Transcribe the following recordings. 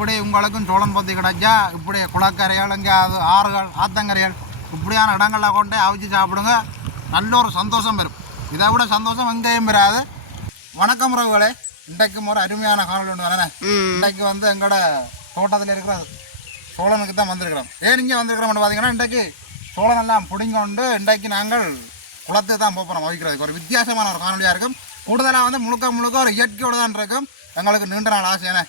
இப்படி உங்களுக்கும் சோழன் பத்தி கிடைச்சா இப்படி குளக்கரைகள் எங்கேயாவது ஆறுகள் ஆத்தங்கரைகள் இப்படியான இடங்களில் கொண்டு அவிச்சு சாப்பிடுங்க. நல்ல ஒரு சந்தோஷம் வரும். இதை விட சந்தோஷம் எங்கேயும் வராது. வணக்கம் உறவுகளே. இன்றைக்கும் ஒரு அருமையான காணொலி ஒன்று வரேன். இன்றைக்கு வந்து எங்களோட தோட்டத்தில் இருக்கிற சோழனுக்கு தான் வந்திருக்கிறோம். ஏன் இங்கே வந்திருக்கிறோம்னு பார்த்தீங்கன்னா இன்றைக்கு சோழன் எல்லாம் பிடிங்கொண்டு இன்றைக்கு நாங்கள் குளத்துக்கு தான் போகிறோம் வைக்கிறதுக்கு ஒரு வித்தியாசமான ஒரு காணொலியாக இருக்கும். கூடுதலாக வந்து முழுக்க முழுக்க ஒரு இயற்கையோடு தான் இருக்கும். எங்களுக்கு நீண்ட நாள் ஆசையான.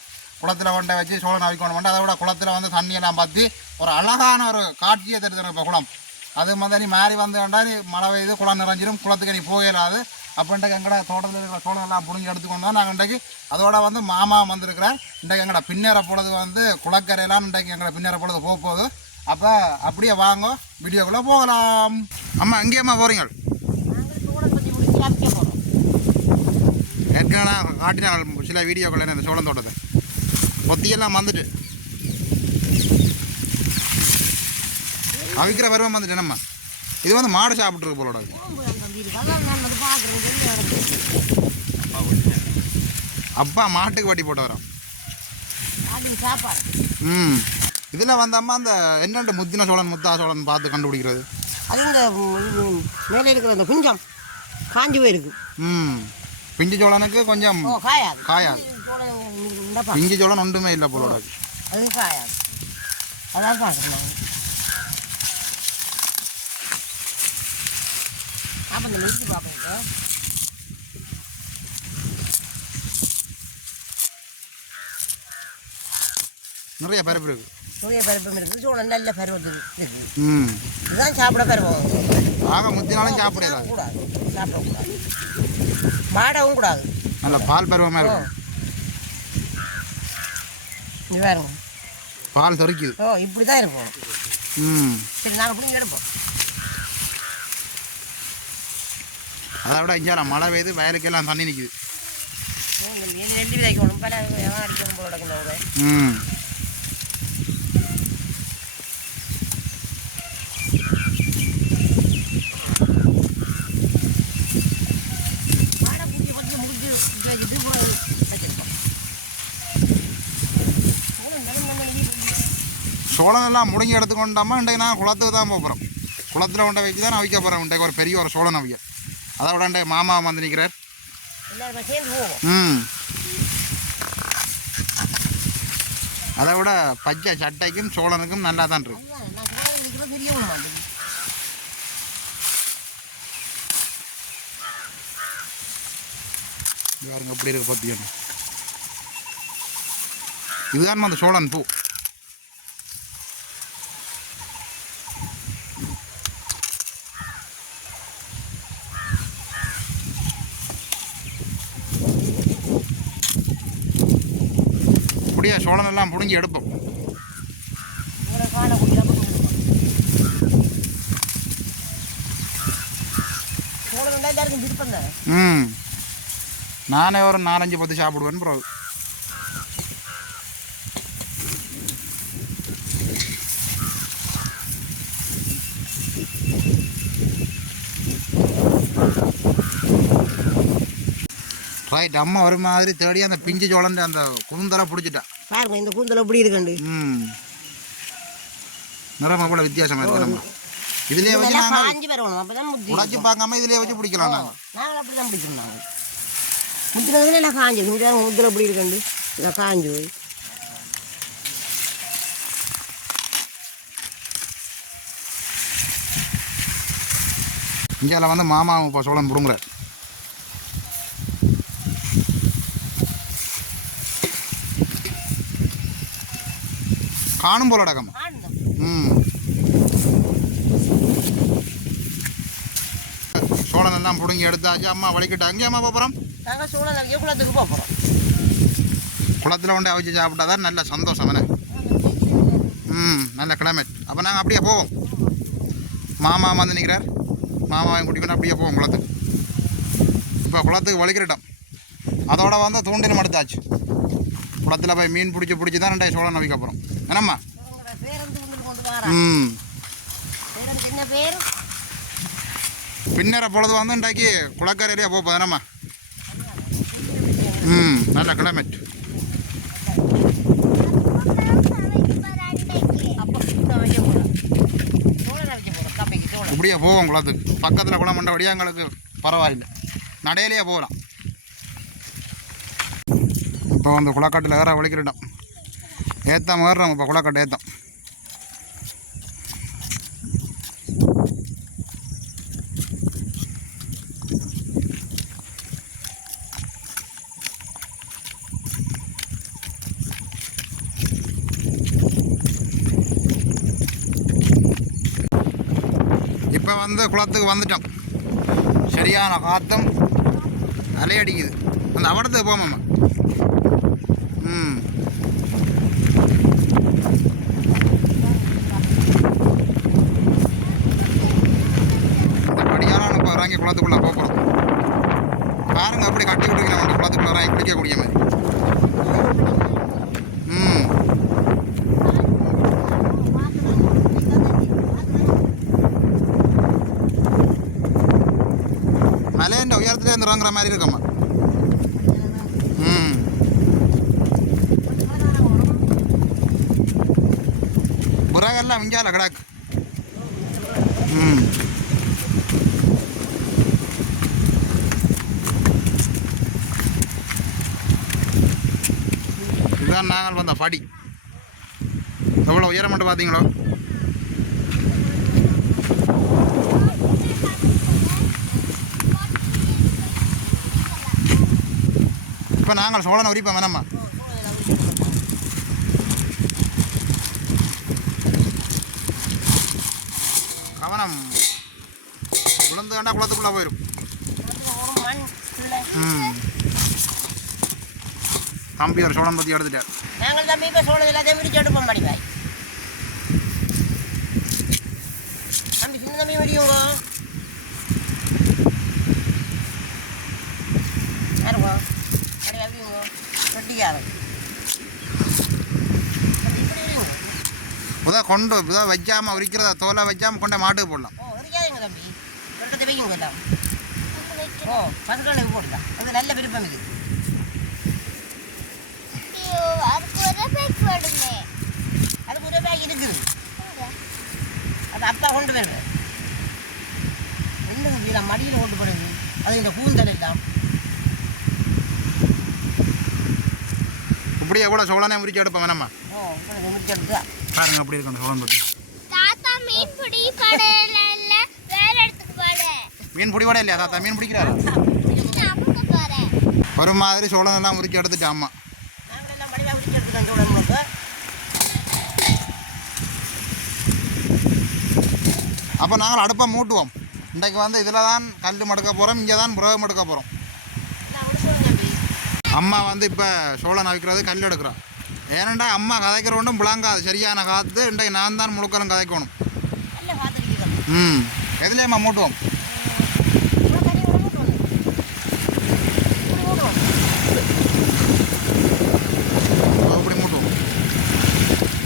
குளத்தில் கொண்டை வச்சு சோழன் அவிக்கணும் பண்ணி அதை விட குளத்தில் வந்து தண்ணியெல்லாம் பற்றி ஒரு அழகான ஒரு காட்சியை தருது இப்போ குளம். அது மாதிரி நீ மாறி வந்து வேண்டா நீ மழை பெய்து குளம் நிறைஞ்சிடும் குளத்துக்கு நீ போயிடாது அப்படின்ட்டு எங்கட தோட்டத்தில் இருக்கிற சோழன் எல்லாம் பிடுங்கி எடுத்துக்கொண்டு தான் நாங்கள் இன்றைக்கு அதோட வந்து மாமா வந்திருக்கிறார். இன்றைக்கு எங்கடா பின்னேற பொழுது வந்து குளக்கரையெல்லாம் இன்றைக்கு எங்கட பின்னேற பொழுது போக போகுது அப்போ அப்படியே வாங்க வீடியோக்குள்ளே போகலாம். அம்மா எங்கேயம்மா போகிறீங்க ஏற்கனவே நான் காட்டினாங்க சில வீடியோக்கள் இந்த சோழன் தோட்டத்தை? கொத்தியெல்லாம் வந்துட்டு அவிக்கிற பருவம் வந்துட்டு நம்ம இது வந்து மாடு சாப்பிட்ருக்கு போலோட. அப்பா மாட்டுக்கு வட்டி போட்டு வரோம் ம். இதில் வந்தம்மா அந்த என்னென்ன முத்தின சோழன் முத்தா சோழன் பார்த்து கண்டுபிடிக்கிறது? அது இந்த மேலே இருக்கிற இந்த குஞ்சம் காஞ்சி போயிருக்கு. ம். பிஞ்சு சோழனுக்கு கொஞ்சம் ஓ காயாது. காயாது சோளம் ஒன்றுமே இல்லை போலோட அது காயாது. அதான் பார்க்குறோம் அப்போ இந்த மிஸ்டி பார்ப்போம் நிறைய பருப்பு இருக்கு. சூரிய பருப்பும் இருக்குது சோளம் நல்ல பருவத்துக்கு இருக்குது. ம். இதுதான் சாப்பிட பருவம் ஆக முத்தினாலும் சாப்பிடலாம். கூடாது சாப்பிடக்கூடாது. வாடவும் கூடாது. நல்ல பால் பருவமாக இருக்கும். இது பாருங்க. பால் தெறிக்குது ஓ இப்படி தான் இருக்கும். ம். சரி நாங்கள் பிடிங்கி எடுப்போம். அதை விட இங்கே மழை பெய்யுது வயலுக்கெல்லாம் தண்ணி நிற்குது நெட்டி விதைக்கணும் பல அடிக்கணும் போல ம் வாடை பூச்சி கொஞ்சம் முடிஞ்சு வச்சுட்டு போய் வச்சிருப்போம் சோளம் நல்ல நல்ல நீர் சோளம் எல்லாம் முடங்கி எடுத்துக்கொண்டாமா இன்றைக்கு நான் குளத்துக்கு தான் போகிறோம் குளத்தில் கொண்ட வச்சு தான் அவிக்க போகிறேன் இன்றைக்கு ஒரு பெரிய ஒரு சோளம் அவிக்க அதை விட இன்றைக்கு மாமா வந்து நிற்கிறார் ம். அதை விட பச்சை சட்டைக்கும் சோழனுக்கும் நல்லா தான் இருக்கு. நான் பாருங்க எப்படி இருக்கு பார்த்தீங்கன்னா இதுதான் அந்த சோழன் பூ அப்படியே சோழன் எல்லாம் பிடுங்கி எடுப்போம் ஒரு காண குடியில் போட்டு விடுவோம் சோளம் இருந்தால் எல்லாருக்கும் பிடுங்கி எடுப்போம். ம். நானே ஒரு நாலஞ்சு பத்து சாப்பிடுவேன் ப்ரோ ரைட் அம்மா ஒரு மாதிரி தேடி அந்த பிஞ்சு சோளன் அந்த குந்தரை பிடிச்சிட்டா. பாருங்க இந்த கூந்தல் எப்படி இருக்குண்டு ம். நிறமா போல வித்தியாசமா இருக்கு நம்ம. இதுலயே வச்சு நாங்கள் உடைச்சு பார்க்காம இதுலயே வச்சு பிடிக்கலாம் நாங்கள் நாங்கள் அப்படி தான் பிடிக்கிறோம் நாங்கள் முத்தினதுல எல்லாம் காஞ்சி முத்தின முத்திர எப்படி இருக்குண்டு இதை காஞ்சி போய். இந்தியாவில் வந்து மாமா இப்போ சோழன் பிடுங்குறார். காணும் ஆனந்தம் ம். சோழன் எல்லாம் பிடுங்கி எடுத்தாச்சு அம்மா வலிக்கிட்டு அங்கேயே அம்மா போகிறோம் நாங்கள் சோளம் நிறைய குளத்துக்கு போக போகிறோம் குளத்தில் கொண்டு அவிச்சு சாப்பிட்டா தான் நல்ல சந்தோஷம் என்ன? ம் நல்ல கிளைமேட் அப்போ நாங்கள் அப்படியே போவோம். மாமா வந்து நிற்கிறார் மாமாவையும் கூட்டிக்கொண்டு அப்படியே போவோம் குளத்துக்கு. இப்போ குளத்துக்கு வலிக்கிறட்டம் அதோட வந்து தூண்டிலும் எடுத்தாச்சு குளத்தில் போய் மீன் பிடிச்சி பிடிச்சி தான் ரெண்டாயிரம் சோழன் நவிக்க போகிறோம் என்னம்மா? ம். பின்னர பொழுது வந்து இன்றைக்கு குளக்கரையிலே போக போதானம்மா ம் நல்ல கிளைமேட் இப்படியே போவோம் குளத்துக்கு. பக்கத்தில் குளம் மண்டபடியாக எங்களுக்கு பரவாயில்லை. நடையிலேயே போகலாம். இப்போ வந்து குளக்காட்டில் வேற ஒழிக்கிற ஏற்ற மாதிரி நம்ம இப்போ குளக்காட்டு ஏற்றம் இப்போ வந்து குளத்துக்கு வந்துட்டோம். சரியான காற்றும் அலையடிக்குது அந்த அவடத்துக்கு போமாம்மா ம் இந்த படியால் இப்போ இறங்கி குளத்துக்குள்ளே போகிறோம் பாருங்கள் அப்படி கட்டி விட்டுருக்கீங்க வந்து குளத்துக்குள்ளே இறங்கி குளிக்கக்கூடிய மாதிரி. ம். மலையண்ட உயரத்துல இறங்குற மாதிரி இருக்கம்மா. ம். புறகெல்லாம் விஞ்சால கிடாக்கு ம் நாங்கள் வந்த படி. எவ்வளோ உயரம் மட்டும் பார்த்தீங்களோ? இப்போ நாங்கள் சோழனை உரிப்போம் வேணாம்மா கவனம். குழந்து வேண்டாம் குளத்துக்குள்ளே போயிடும் ம். தம்பி ஒரு சோழன் பற்றி எடுத்துட்டார் நாங்கள் தம்பி இப்போ சோழது எல்லாத்தையும் பிடிச்சு எடுப்போம் படிப்பாய் தம்பி சின்ன தம்பி முடியுங்க யாருங்க அப்படி இப்படி இருங்க. புதா கொண்டு புதா வைக்காமல் உரிக்கிறத தோலை வைக்காமல் கொண்டே மாட்டுக்கு போடலாம். ஓ இருக்காதுங்க தம்பி. ரெண்டத்தை வைக்குங்க ஓ பசுக்களை போட்டுதான் அது நல்ல விருப்பம் இது. அதுக்கு ஒரு பேக் இருக்குது அது அப்பா கொண்டு போயிருவேன் என்ன வீடா மடியில் கொண்டு போடுது அது இந்த கூந்தல் எல்லாம் இப்படியே கூட சோழனே முறிச்சு எடுப்போம் வேணாம்மா ஓ முடிச்செடுத்து பாருங்க அப்படி இருக்கணும் சோழன் பற்றி தாத்தா மீன் பிடி படல இல்ல வேற இடத்துக்கு மீன் பிடி கூட இல்லையா தாத்தா மீன் பிடிக்கிறாரா ஒரு மாதிரி சோழன் எல்லாம் முறிச்சு எடுத்துட்டு எல்லாம் முடிச்செடுத்துதான் சொல்ல உங்களுக்கு அப்போ நாங்கள் அடுப்பை மூட்டுவோம். இன்றைக்கு வந்து இதில் தான் கல் மடுக்க போகிறோம் இங்கே தான் புறவு மடுக்க போகிறோம் அம்மா வந்து இப்போ சோழன் அவிக்கிறது கல் எடுக்கிறோம் ஏனண்டா அம்மா கதைக்கிற ஒன்றும் புழங்காது சரியான காற்று இன்றைக்கு நான் தான் முழுக்கலும் கதைக்கணும் ம். எதுலேயம்மா மூட்டுவோம் இவ்வளோ தண்ணி கூட மூட்டு வந்து இப்படி மூட்டுவோம் இதோ இப்படி மூட்டுவோம்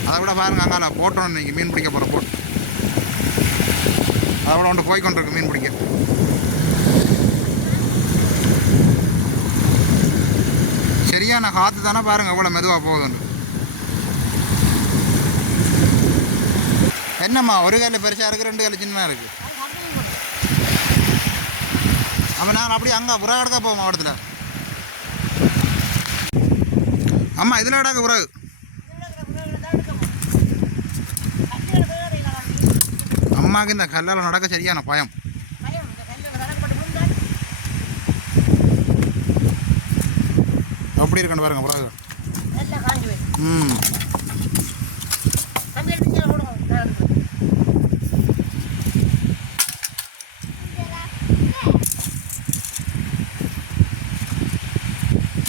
அதை விட பாருங்க அங்கால போட்டோம் இன்னைக்கு மீன் பிடிக்க போகிற போட்டு அதை விட ஒன்று போய் கொண்டிருக்கு மீன் பிடிக்க. சரியான காற்று தானே பாருங்க இவ்வளோ மெதுவாக போகுதுன்னு. என்னம்மா ஒரு கல் பெருசாக இருக்குது ரெண்டு கல் சின்னமாக இருக்குது அப்போ நான் அப்படியே அங்கே உறவு எடுக்க போவோம் மாவட்டத்தில். அம்மா இதில் அடக்க உறவு அம்மாவுக்கு இந்த கல்லால் நடக்க சரியான பயம். அப்படி இருக்கணும் பாருங்க புறகு ம்.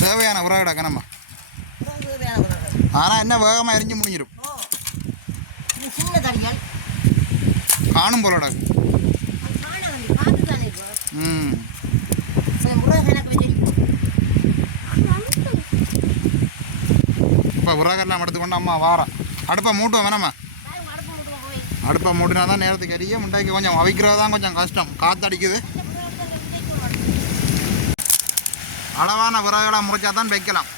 தேவையான புறகு கிடக்கணும்மா ஆனால் என்ன வேகமாக எரிஞ்சு முடிஞ்சிடும் சின்ன தடிகள் காணும் போலடா இப்போ ம். இப்போ எடுத்துக்கொண்டு அம்மா வாரம் அடுப்பை மூட்டுவோம் வேணாம்மா அடுப்பை மூட்டினா தான் நேரத்துக்கு எரிய முட்டைக்கு கொஞ்சம் அவிக்கிறது தான் கொஞ்சம் கஷ்டம். காற்றடிக்குது அளவான விறகுகளை முறைச்சா தான் வைக்கலாம்.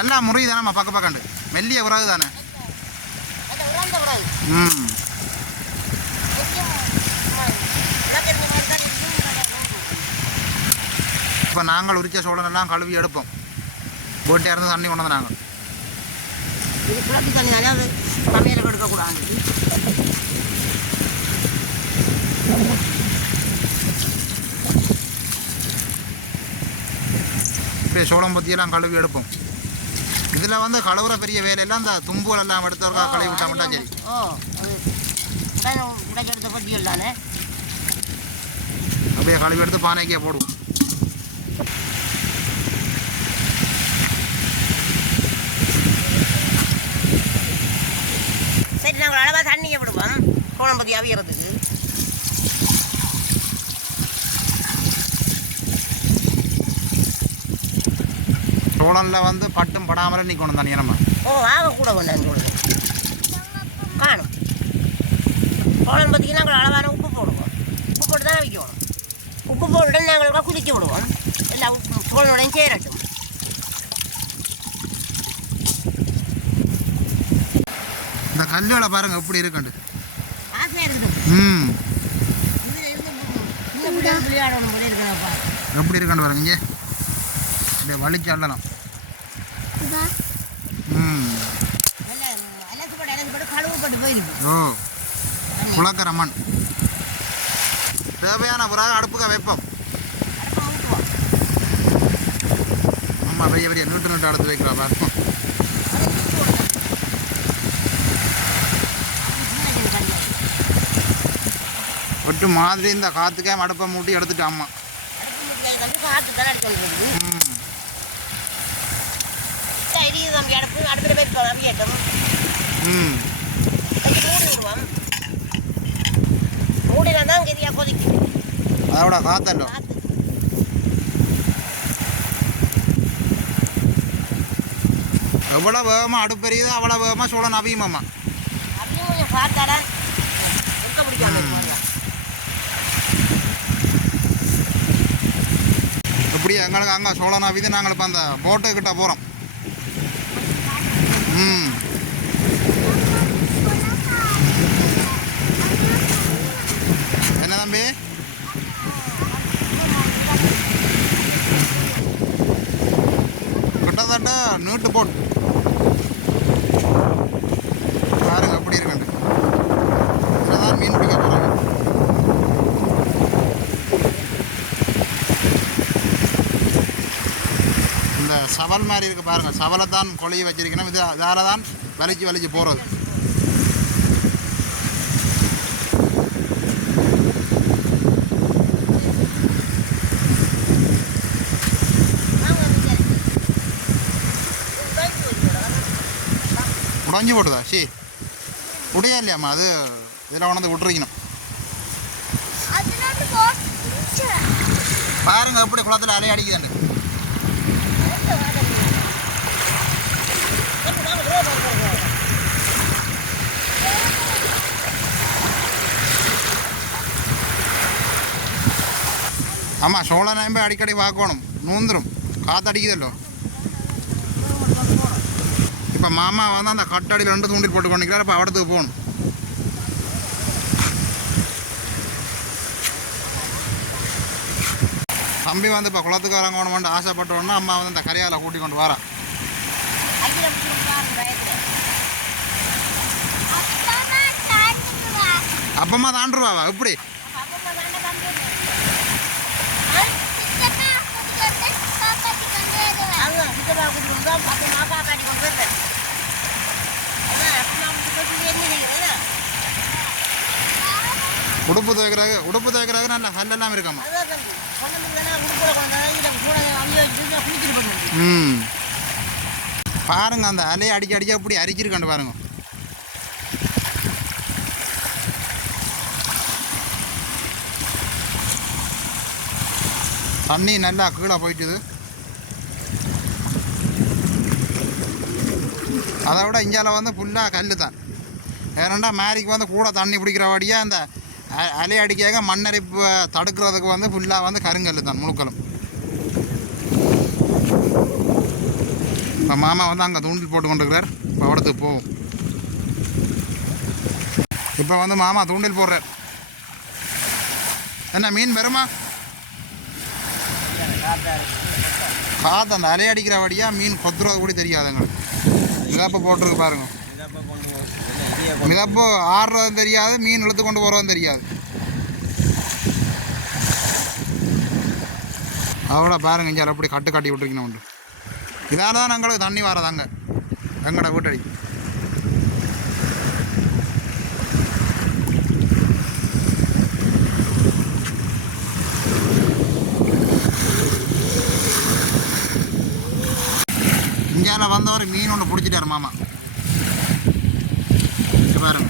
நல்லா முறை தானேம்மா பக்க பக்கண்டு மெல்லிய உறவு தானே? ம். இப்போ நாங்கள் உரிச்ச சோழனெல்லாம் கழுவி எடுப்போம். போட்டியாக இருந்து தண்ணி கொண்டு வந்து நாங்கள் இது குழப்பி தண்ணினாலே சமையலுக்கு எடுக்கக்கூடாது இப்போ சோளம் பற்றியெல்லாம் கழுவி எடுப்போம். இதில் வந்து கழுவுற பெரிய வேலையெல்லாம் இந்த தும்புகள் எல்லாம் எடுத்து கழுவி விட்டா மட்டும் சரி. ஓ அப்படியே கழுவி எடுத்து பானைக்கே போடுவோம். சரி நாங்கள் அளவாக தண்ணியை விடுவோம் கோலம் பற்றி அவியறதுக்கு. சோளனில் வந்து பட்டும் படாமலே நிற்கணும் தண்ணி நம்ம. ஓ ஆக கூட கொடுங்க காணும். கோலம் பற்றிக்கு நாங்கள் அளவான உப்பு போடுவோம். உப்பு போட்டு தான் வைக்கணும். உப்பு போட்டு நாங்கள் குதிக்க விடுவோம். எல்லா உப்பு சோழனுடையும் சேரட்டும் இந்த கல்லுகளை பாருங்க எப்படி இருக்குண்டு ம். எப்படி இருக்குண்டு பாருங்க இங்கே. வலிச்சு அள்ளலாம். குளக்கரை மண் தேவையான பிறகு அடுப்புக்க வைப்போம். அம்மா பெரிய பெரிய நீட்டு நீட்டு அடுத்து வைக்கிறா பார்ப்போம் ஒட்டு மாதிரி இந்த காற்றுக்கே அடுப்பை மூட்டி எடுத்துட்டு இடிய தம்பி அடுப்பு அடுப்பில் போய் அவியட்டும் ம். வச்சு மூடி விடுவோம். மூடினா தான் கெதியாக கொதிக்கும் அதோட காற்று எவ்வளோ வேகமாக அடுப்பெரியுதோ அவ்வளோ வேகமாக சோழன் அவியுமாம்மா அப்படியும் கொஞ்சம் பார்த்தாடா. இருக்க பிடிக்காம இருக்கும்ல. இப்படி எங்களுக்கு அங்கே சோழன் அவிது நாங்கள் இப்போ அந்த போட்டு கிட்ட போகிறோம் ம் என்ன தம்பி கிட்டத்தட்ட நீட்டு போட்டு பாருங்க அப்படி இருக்குண்டு இதுதான் மீன் பிடிக்க போகிறாங்க இந்த சவல் மாதிரி இருக்குது பாருங்கள் சவலை தான் கொலையை வச்சிருக்கணும். இது இதால தான் வலிச்சு வலிச்சு போகிறது உடஞ்சி போடுதா? ஷீ உடையலையாம்மா அது இதெல்லாம் உணர்ந்து விட்டுருக்கணும். பாருங்க எப்படி குளத்தில் அலை அடிக்குதுன்னு. ஆமாம் சோழ நம்ப அடிக்கடி பார்க்கணும். நூந்துரும். காத்தடிக்குதல்லோ. இப்போ மாமா வந்து அந்த கட்டடியில் ரெண்டு தூண்டில் போட்டு கொண்டிருக்கிறார் இப்போ அவடத்துக்கு போகணும். தம்பி வந்து இப்போ குளத்துக்காரங்க வேணுமெண்டு ஆசைப்பட்டோன்னா அம்மா வந்து அந்த கரையால் கூட்டி கொண்டு வரா அப்பம்மா தாண்டுருவாவா? எப்படி? அப்பா கூட்டி வந்து அப்பா காப்பாடி கொண்டு வந்து உடுப்பு துவைக்கிறாங்க உடுப்பு துவைக்கிறாங்க நல்ல ஹல்லெல்லாம் இருக்காம்மா ம். பாருங்க அந்த அலையை அடிக்க அடிக்க அப்படி அரிச்சிருக்காண்டு பாருங்க. தண்ணி நல்லா கீழே போயிட்டுது. அதை விட இந்தியாவில் வந்து ஃபுல்லாக கல் தான். ஏனண்டா மேரிக்கு வந்து கூட தண்ணி பிடிக்கிறபடியாக அந்த அ- அலை அடிக்காக மண்ணரிப்பு தடுக்கிறதுக்கு வந்து ஃபுல்லாக வந்து கருங்கல் தான் முழுக்களும் இப்போ மாமா வந்து அங்கே தூண்டில் போட்டு கொண்டிருக்கிறார் இப்போ அவடத்துக்கு போவோம். இப்போ வந்து மாமா தூண்டில் போடுறார். என்ன மீன் வருமா காத்த அந்த அலை அடிக்கிற வழியாக மீன் கொத்துறது கூட தெரியாது எங்களுக்கு. இப்போ போட்டிருக்கு பாருங்கள் மிதப்பு ஆடுறதும் தெரியாது மீன் இழுத்து கொண்டு போகிறதும் தெரியாது. அதோட பாருங்க இங்கே அப்படி கட்டு கட்டி விட்டுருக்கணும் உண்டு. இதால தான் எங்களுக்கு தண்ணி வரதாங்க எங்களோட வீட்டடி இந்தியால வந்தவர் மீன் ஒன்று பிடிச்சிட்டாரு மாமா. இங்க பாருங்க.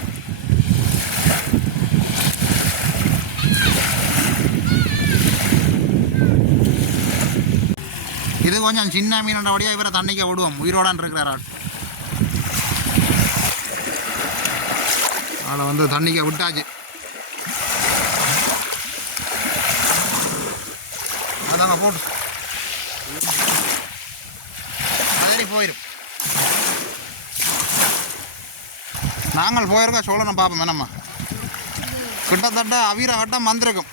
இது கொஞ்சம் சின்ன மீனோடபடியாக இவரை தண்ணிக்க விடுவோம். உயிரோடான் இருக்கிறார் ஆள். ஆளை வந்து தண்ணிக்க விட்டாச்சு. அதாங்க போட்டு. போயிடும் நாங்கள் போயிருக்கோம் சோழனை பார்ப்போம் என்னம்மா கிட்டத்தட்ட அவீர கட்டம் வந்திருக்கும்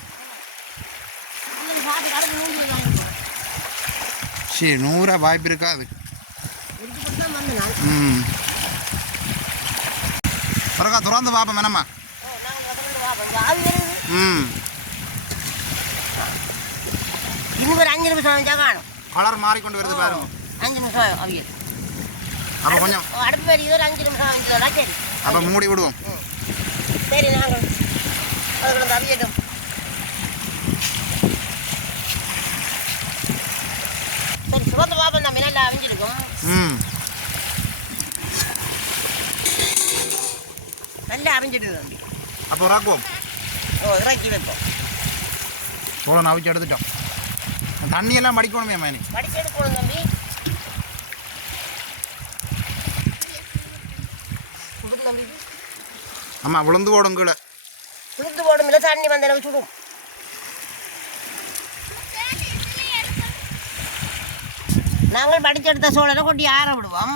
சரி நூறா வாய்ப்பு இருக்காது. ம். பிறகா திறந்து பார்ப்போம் என்னம்மா ம். இன்னும் ஒரு அஞ்சு நிமிஷம் காணும் கலர் மாறிக்கொண்டு வருது பாருங்க. அஞ்சு நிமிஷம் அவியல். அப்போ கொஞ்சம் அடுப்பு ஒரு அஞ்சு நிமிஷம் அஞ்சு சரி. அப்போ மூடி விடுவோம். சரி நாங்கள் அதுக்கு வந்து அவியட்டும் சரி சுகந்த பாப்பம் நம்ம நல்லா அவிஞ்சிருக்கும்? ம். நல்லா அவிஞ்சிட்டு தம்பி அப்போ ராக்குவோம் ஓ இறக்கி வைப்போம். சோளம் அவிச்சு எடுத்துட்டோம். தண்ணியெல்லாம் மடிக்கணுமே மேனி படிச்சு எடுக்கணும் தம்பி. தம்பி. அம்மா விழுந்து போடும் கீழே. குளித்து போடும் இல்லை தண்ணி வந்து சுடும். நாங்கள் படிச்செடுத்த சோழரை கொட்டி ஆற விடுவோம்.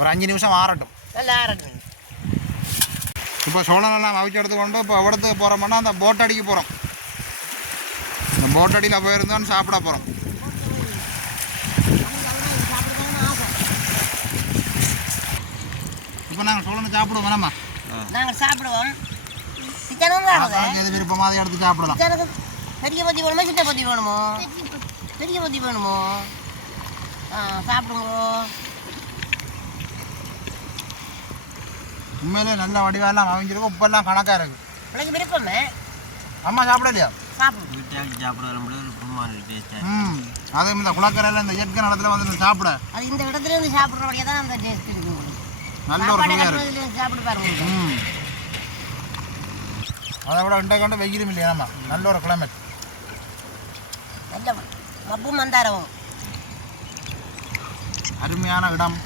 ஒரு அஞ்சு நிமிஷம் ஆறட்டும். நல்லா ஆறட்டும். இப்போ சோளம் எல்லாம் அவிச்சு எடுத்து கொண்டு இப்போ இடத்துக்கு போகிறோம்னா அந்த போட் அடிக்க போகிறோம் இந்த போட் அடியில் போயிருந்தோன்னு சாப்பிட போகிறோம் இப்போ நாங்கள் சோளனை சாப்பிடுவோம் வேணாமா நாங்கள் சாப்பிடுவோம். எது விருப்பமாக அதை எடுத்து சாப்பிடலாம். பெரிய பத்தி வேணுமோ சின்ன பத்தி வேணுமோ பெரிய பத்தி வேணுமோ ஆ சாப்பிடுங்க. உண்மையிலே நல்ல வடிவெல்லாம் அவிஞ்சிருக்கும் உப்பெல்லாம் கணக்காக இருக்குது பிள்ளைக்கு விருப்பமே? அம்மா சாப்பிடலையா? சாப்பிடும் வீட்டாக்கு சாப்பிட்றது முடியாது ஒரு குருமான டேஸ்ட்டாக ம் அதே இந்த குளக்கரையில் இந்த இயற்கை நிலத்தில் வந்து சாப்பிட. அது இந்த இடத்துல இருந்து சாப்பிட்றபடியே தான் அந்த டேஸ்ட் இருக்கு. நல்ல ஒரு சாப்பாடு சுவையாக சாப்பிட்டு பாருங்க ம். அதை விட இன்றைக்கு கொண்டு வெயிலும் இல்லையா? ஆமாம் நல்ல ஒரு கிளைமேட் நல்ல மப்பும் மந்தாரவும் அருமையான இடம்.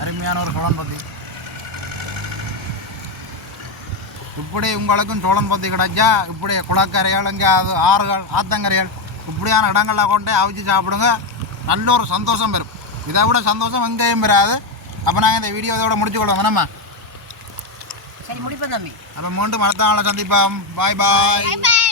அருமையான ஒரு சோழன்பத்தி இப்படி உங்களுக்கும் சோழன்பத்தி கிடைச்சா இப்படி குளக்கரைகள் எங்கேயாவது ஆறுகள் ஆத்தங்கரைகள் இப்படியான இடங்களில் கொண்டு அவிச்சு சாப்பிடுங்க. நல்ல ஒரு சந்தோஷம் வரும். இதை விட சந்தோஷம் எங்கேயும் வராது. அப்போ நாங்கள் இந்த வீடியோ இதோட முடிச்சு கொள்வோம். வேணாமா சரி முடிப்பேன் தம்பி. அப்போ மீண்டும் அடுத்த சந்திப்போம். பாய் பாய் பை